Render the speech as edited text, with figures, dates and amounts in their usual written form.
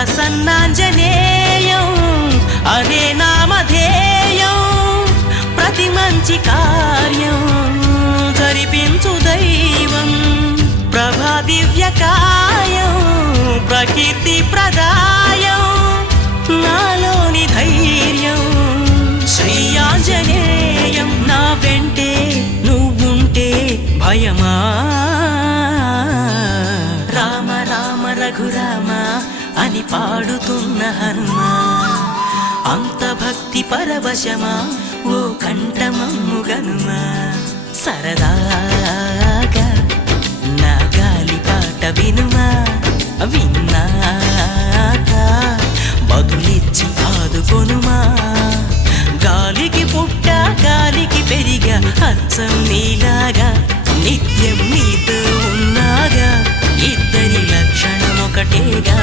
ప్రసన్నాంజనేయం అనే నామధేయం ప్రతి మంచి కార్యం జరిపించు దైవం ప్రభా దివ్యకాయం ప్రకీర్తి ప్రదాయం నాలోని ధైర్యం శ్రీ ఆంజనేయం నా వెంటే నువ్వుంటే భయమా రామ రామ రఘురామ అని పాడుతున్న హనుమా అంత భక్తి పరవశమా ఓ కంఠమమ్ము గనుమా సరదాగా నా గాలి పాట వినుమా విన్నాక బదులిచ్చి ఆదుకొనుమా గాలికి పుట్ట గాలికి పెరిగా అచ్చం నీలాగా నిత్యం నీతో ఉన్నాగా ఇద్దరి లక్షణం ఒకటేగా